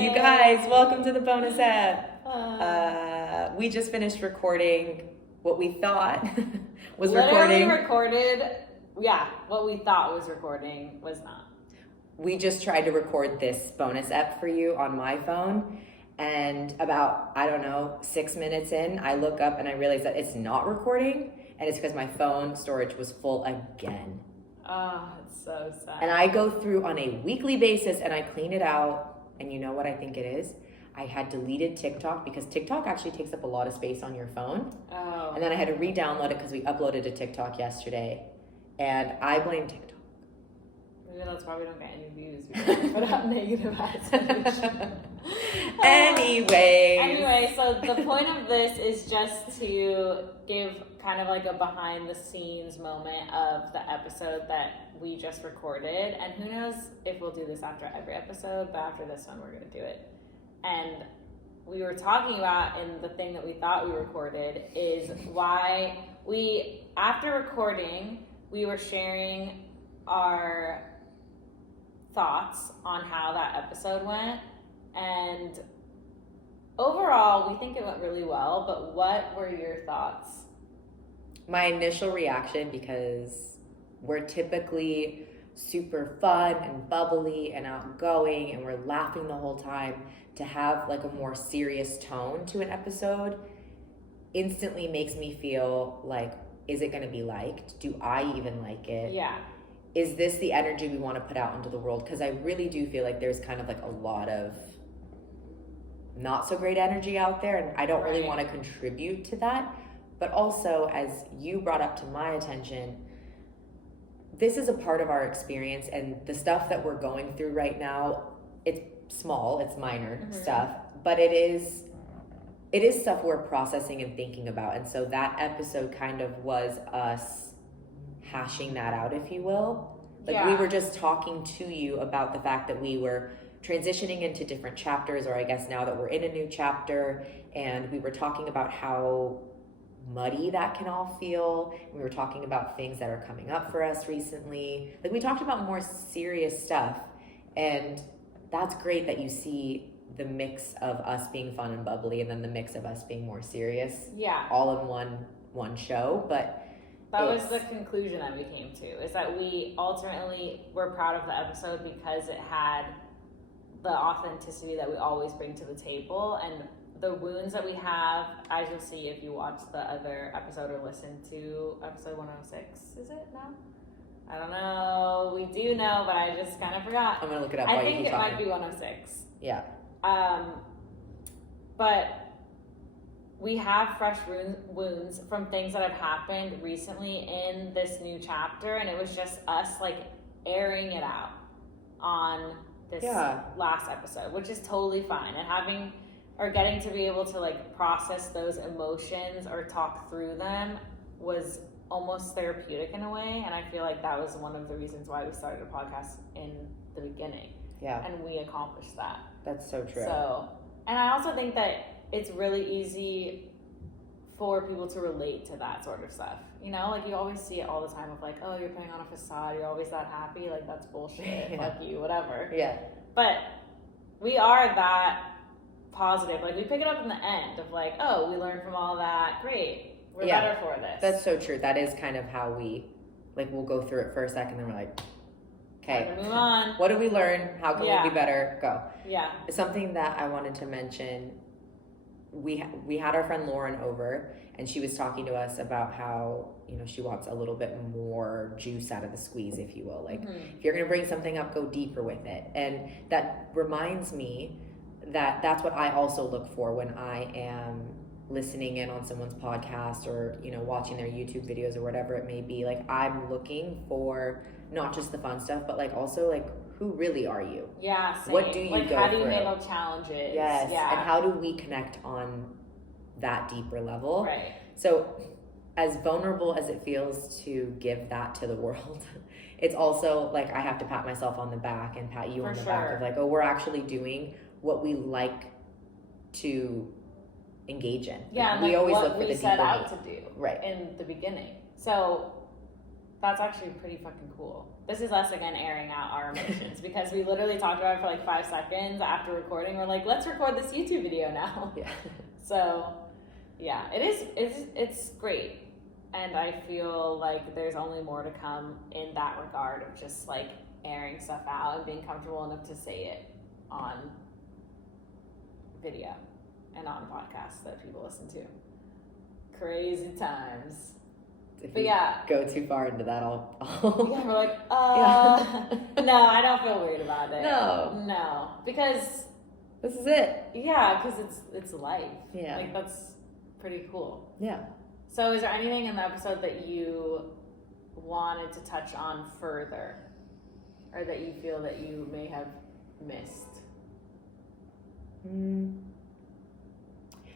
You guys, welcome to the bonus app. We just finished recording what we thought was literally recording. What we thought was recording was not. We just tried to record this bonus app for you on my phone, and about, 6 minutes in, I look up and I realize that it's not recording, and it's because my phone storage was full again. Oh, it's so sad. And I go through on a weekly basis and I clean it out. And you know what I think it is? I had deleted TikTok because TikTok actually takes up a lot of space on your phone. Oh. And then I had to re-download it because we uploaded to TikTok yesterday. And I blame TikTok. Maybe that's why we don't get any views, because we put out negative ads. Anyway, so the point of this is just to give kind of like a behind the scenes moment of the episode that we just recorded. And who knows if we'll do this after every episode, but after this one, we're going to do it. And we were talking about, in the thing that we thought we recorded, is why we, after recording, we were sharing our thoughts on how that episode went. And overall, we think it went really well, but what were your thoughts? My initial reaction, because we're typically super fun and bubbly and outgoing and we're laughing the whole time, to have like a more serious tone to an episode instantly makes me feel like, is it going to be liked? Do I even like it? Yeah. Is this the energy we want to put out into the world? Because I really do feel like there's kind of like a lot of not so great energy out there, and I don't really want to contribute to that. But also, as you brought up to my attention, this is a part of our experience, and the stuff that we're going through right now, it's small, it's minor stuff, but it is stuff we're processing and thinking about. And so that episode kind of was us hashing that out, if you will. We were just talking to you about the fact that we were transitioning into different chapters, or I guess now that we're in a new chapter, and we were talking about how muddy that can all feel. We were talking about things that are coming up for us recently. Like, we talked about more serious stuff, and that's great that you see the mix of us being fun and bubbly and then the mix of us being more serious. Yeah. All in one show, but that was the conclusion that we came to, is that we ultimately were proud of the episode because it had the authenticity that we always bring to the table, and the wounds that we have, as you'll see if you watch the other episode or listen to episode 106, is it now? I don't know. We do know, but I just kind of forgot. I'm going to look it up. I think it might be 106. Yeah. But we have fresh wounds from things that have happened recently in this new chapter, and it was just us like airing it out on this last episode, which is totally fine. And having or getting to be able to like process those emotions or talk through them was almost therapeutic in a way. And I feel like that was one of the reasons why we started a podcast in the beginning. Yeah. And we accomplished that. That's so true. So, and I also think that it's really easy for people to relate to that sort of stuff. You know, like you always see it all the time of like, oh, you're putting on a facade, you're always that happy, like that's bullshit, fuck you, whatever. Yeah. But we are that positive. Like we pick it up in the end of like, oh, we learned from all that, great, we're better for this. That's so true. That is kind of how we, like, we'll go through it for a second, then we're like, okay, move on. What did we learn? How can we be better? Go. Yeah. Something that I wanted to mention, we had our friend Lauren over, and she was talking to us about how, you know, she wants a little bit more juice out of the squeeze, if you will. Like, if you're going to bring something up, go deeper with it. And that reminds me that that's what I also look for when I am listening in on someone's podcast or, you know, watching their YouTube videos or whatever it may be. Like, I'm looking for not just the fun stuff, but like also like, who really are you? Yeah, same. What do you like, go how do you through? handle challenges? Yes, yeah. and how do we connect on that deeper level? Right. So, as vulnerable as it feels to give that to the world, it's also like I have to pat myself on the back and pat you on the back of like, oh, we're actually doing what we like to engage in. Yeah, we like always what look for we the set deeper out to do right in the beginning. So That's actually pretty fucking cool. This is us again airing out our emotions because we literally talked about it for like 5 seconds after recording. We're like, let's record this YouTube video now. Yeah. So, yeah, it's great. And I feel like there's only more to come in that regard of just like airing stuff out and being comfortable enough to say it on video and on podcasts that people listen to. Crazy times. If But you yeah. go too far into that, I'll Yeah, we're like, Yeah. no, I don't feel weird about it. No. No. Because, This is it. yeah, because it's life. Yeah. Like, that's pretty cool. Yeah. So is there anything in the episode that you wanted to touch on further? Or that you feel that you may have missed?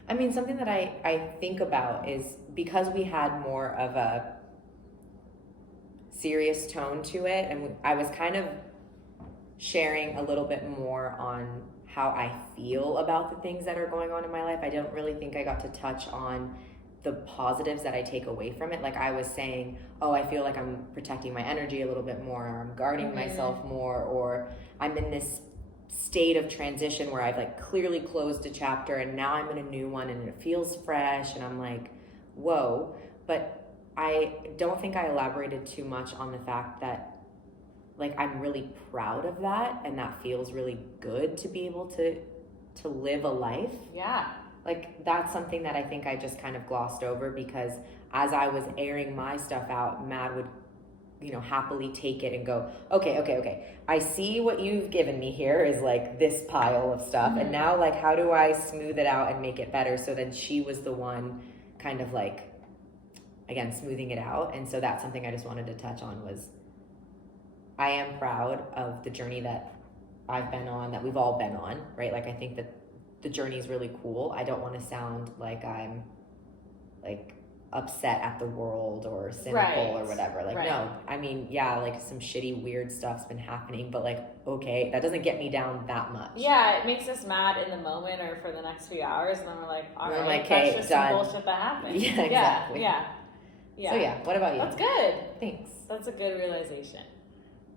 I mean, something that I think about is because we had more of a serious tone to it, and I was kind of sharing a little bit more on how I feel about the things that are going on in my life. I don't really think I got to touch on the positives that I take away from it. Like I was saying, oh, I feel like I'm protecting my energy a little bit more, or I'm guarding myself more, or I'm in this state of transition where I've like clearly closed a chapter and now I'm in a new one and it feels fresh and I'm like, whoa. But I don't think I elaborated too much on the fact that like I'm really proud of that, and that feels really good to be able to live a life. Yeah. Like that's something that I think I just kind of glossed over, because as I was airing my stuff out, Mad would, happily take it and go, okay. I see what you've given me here is like this pile of stuff. And now like, how do I smooth it out and make it better? So then she was the one kind of like, again, smoothing it out. And so that's something I just wanted to touch on was I am proud of the journey that I've been on, that we've all been on, right? Like, I think that the journey is really cool. I don't want to sound like I'm like upset at the world or cynical or whatever. Like, no, I mean, yeah, like some shitty, weird stuff's been happening, but like, okay, that doesn't get me down that much. Yeah, it makes us mad in the moment or for the next few hours, and then we're like, all right, like, that's okay, just done. some bullshit that happened. Yeah, exactly. Yeah. So yeah, what about you? That's good. Thanks. That's a good realization.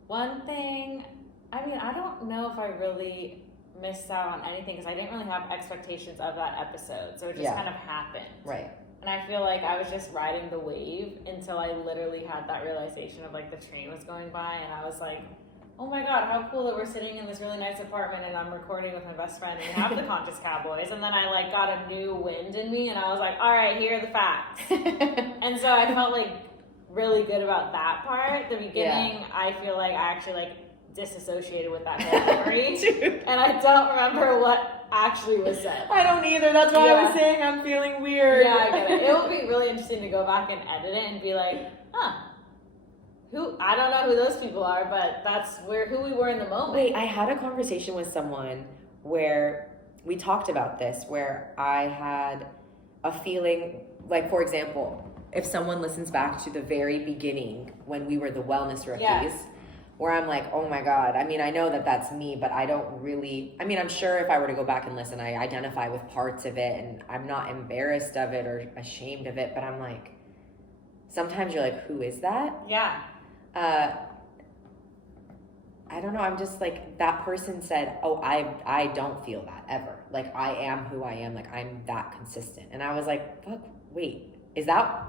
One thing, I mean, I don't know if I really missed out on anything because I didn't really have expectations of that episode, so it just kind of happened. Right. And I feel like I was just riding the wave until I literally had that realization of like the train was going by, and I was like, oh my god, how cool that we're sitting in this really nice apartment and I'm recording with my best friend and we have the Conscious Cowboys. And then I like got a new wind in me and I was like, all right, here are the facts. And so I felt like really good about that part. The beginning, I feel like I actually like disassociated with that whole memory. And I don't remember what actually was said. I don't either. That's why I was saying I'm feeling weird. Yeah, I get it. It would be really interesting to go back and edit it and be like, I don't know who those people are, but that's who we were in the moment. Wait, I had a conversation with someone where we talked about this, where I had a feeling, like, for example, if someone listens back to the very beginning when we were the wellness rookies, where I'm like, oh my God, I mean, I know that that's me, but I don't really, I mean, I'm sure if I were to go back and listen, I identify with parts of it and I'm not embarrassed of it or ashamed of it, but I'm like, sometimes you're like, who is that? Yeah. I don't know. I'm just like, that person said, oh, I don't feel that ever. Like, I am who I am. Like, I'm that consistent. And I was like, fuck, wait, is that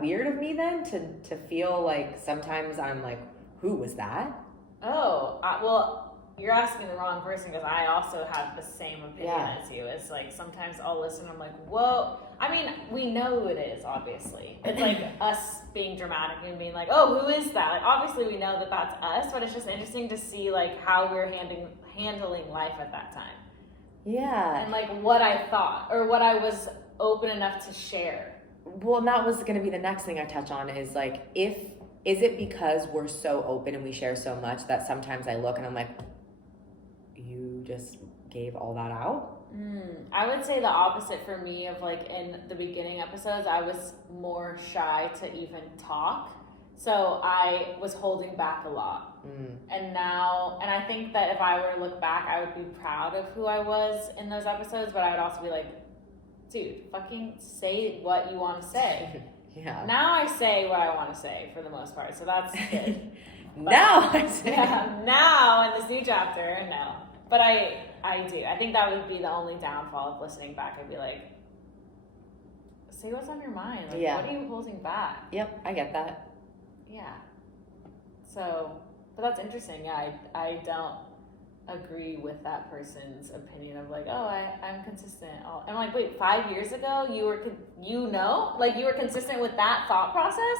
weird of me then to feel like sometimes I'm like, who was that? Oh, well, you're asking the wrong person because I also have the same opinion as you. It's like sometimes I'll listen and I'm like, whoa. I mean, we know who it is, obviously. It's like us being dramatic and being like, oh, who is that? Like, obviously we know that that's us, but it's just interesting to see like how we're handling life at that time. Yeah. And like what I thought or what I was open enough to share. Well, and that was going to be the next thing I touch on is like, is it because we're so open and we share so much that sometimes I look and I'm like, you just gave all that out? I would say the opposite for me of like in the beginning episodes, I was more shy to even talk. So I was holding back a lot. And now, and I think that if I were to look back, I would be proud of who I was in those episodes, but I would also be like, dude, fucking say what you want to say. Yeah. Now I say what I want to say for the most part, so that's good. Now I say. Yeah, now in this new chapter, no. But I do. I think that would be the only downfall of listening back. I'd be like, say what's on your mind. Like, Yeah. what are you holding back? Yep, I get that. Yeah. So, but that's interesting. Yeah, I don't agree with that person's opinion of like, oh, I'm consistent. Oh, I'm like, wait, 5 years ago you were, you were consistent with that thought process?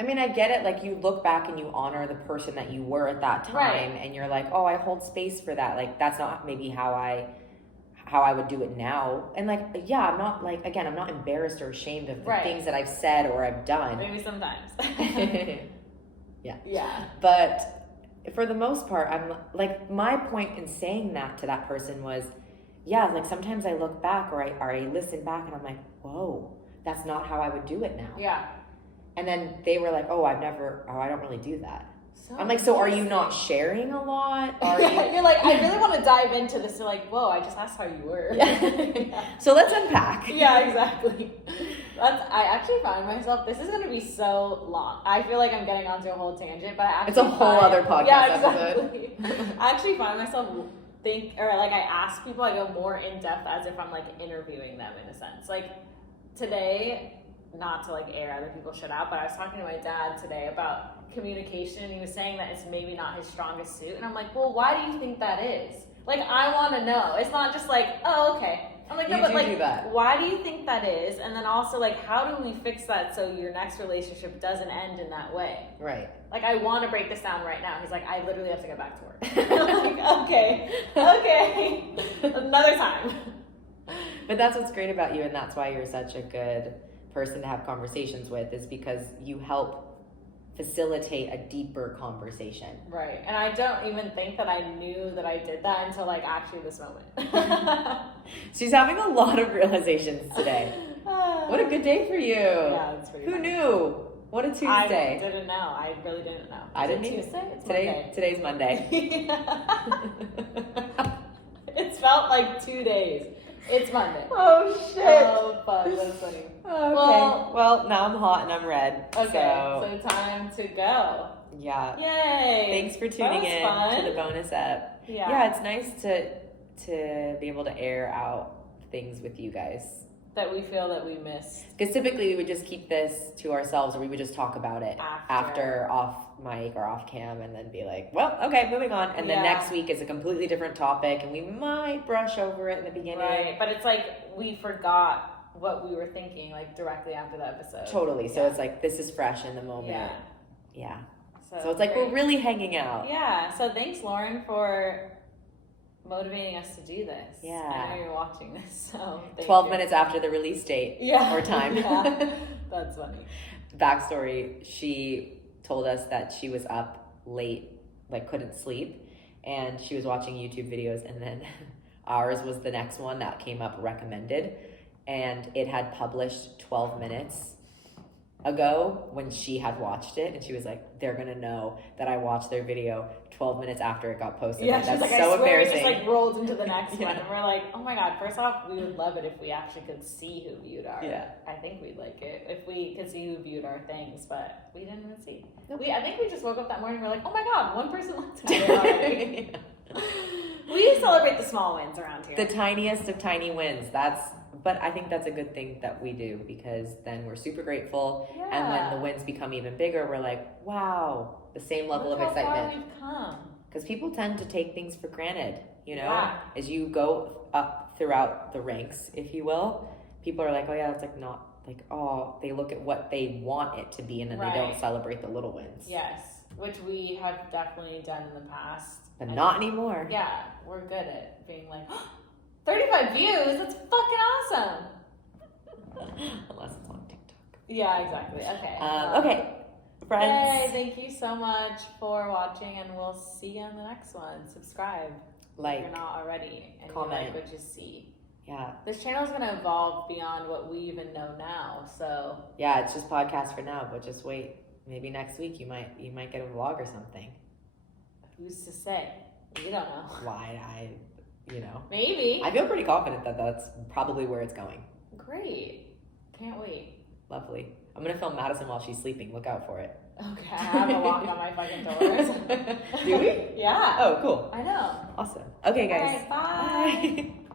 I mean, I get it. Like, you look back and you honor the person that you were at that time, Right. and you're like, oh, I hold space for that. Like, that's not maybe how I would do it now. And like, yeah, I'm not like, again, I'm not embarrassed or ashamed of the Right. things that I've said or I've done. Maybe sometimes. Yeah. Yeah. But for the most part, I'm like, my point in saying that to that person was, yeah, like sometimes I look back or I listen back and I'm like, whoa, that's not how I would do it now. Yeah. And then they were like, oh, I don't really do that. So I'm like, so are you not sharing a lot? Are you? You're like, I really want to dive into this. You're like, whoa, I just asked how you were. Yeah. So let's unpack. Yeah, exactly. I actually find myself, this is going to be so long. I feel like I'm getting onto a whole tangent, but I actually It's a whole other podcast yeah, episode. exactly. I actually find myself I ask people, I go more in depth as if I'm like interviewing them in a sense. Like today, not to like air other people's shit out, but I was talking to my dad today about communication, and he was saying that it's maybe not his strongest suit, and I'm like, well, why do you think that is? Like, I want to know. It's not just like, oh, okay. I'm like, no, You but do like, do that. why do you think that is? And then also, like, how do we fix that so your next relationship doesn't end in that way? Right. Like, I want to break this down right now. He's like, I literally have to go back to work. I'm like, okay, another time. But that's what's great about you, and that's why you're such a good person to have conversations with, is because you help facilitate a deeper conversation. Right. And I don't even think that I knew that I did that until like actually this moment. She's having a lot of realizations today. What a good day for you. Yeah, it's pretty Who funny. knew? What a Tuesday. I didn't know. I really didn't know. I Is didn't it either. Tuesday? It's Monday. Today's Monday. It's felt like 2 days. It's Monday. Oh shit. Oh fuck, that's funny. Okay. Well, now I'm hot and I'm red. Okay, so time to go. Yeah. Yay! Thanks for That tuning was in fun. to the bonus ep. Yeah, it's nice to be able to air out things with you guys. That we feel that we missed. Because typically we would just keep this to ourselves, or we would just talk about it after off mic or off cam, and then be like, well, okay, moving on. And then next week is a completely different topic, and we might brush over it in the beginning. Right, but it's like we forgot what we were thinking like directly after the episode. Totally. So it's like, this is fresh in the moment. Yeah. So it's like, great. we're really hanging out. Yeah. So thanks, Lauren, for motivating us to do this. Yeah. I know you're watching this, so thank 12 you. minutes after the release date. Yeah. Or time. Yeah. That's funny. Backstory, she told us that she was up late, like couldn't sleep, and she was watching YouTube videos, and then ours was the next one that came up recommended, and it had published 12 minutes ago when she had watched it, and she was like, they're gonna know that I watched their video 12 minutes after it got posted. Yeah, Like, she's that's like, so I swear embarrassing. we just like rolled into the next Yeah. one, and we're like, oh my god, first off, we would love it if we actually could see who viewed our. Yeah. I think we'd like it if we could see who viewed our things, but we didn't even see. Nope. I think we just woke up that morning and we're like, oh my god, one person looked at it already. We celebrate the small wins around here. The tiniest of tiny wins. But I think that's a good thing that we do, because then we're super grateful. Yeah. And when the wins become even bigger, we're like, wow, the same level Look of how far excitement. we've come. Because people tend to take things for granted, you know? Yeah. As you go up throughout the ranks, if you will, people are like, oh yeah, it's like not like, oh, they look at what they want it to be, and then they don't Right. celebrate the little wins. Yes, which we have definitely done in the past. But And not anymore. yeah, we're good at being like, 35 views, that's fucking awesome. Unless it's on TikTok. Yeah, exactly. Okay. Okay, friends. Yay, thank you so much for watching, and we'll see you on the next one. Subscribe if Like, you're not already, and comment. you like what you see. yeah. This channel is going to evolve beyond what we even know now, so Yeah, it's just podcast for now, but just wait. Maybe next week you might get a vlog or something. who's to say? We don't know. Why Maybe. I feel pretty confident that that's probably where it's going. Great. Can't wait. Lovely. I'm gonna film Madison while she's sleeping. Look out for it. Okay, I have a lock on my fucking doors. Do we? Yeah. Oh, cool. I know. Awesome. Okay, guys. All right, bye. Bye.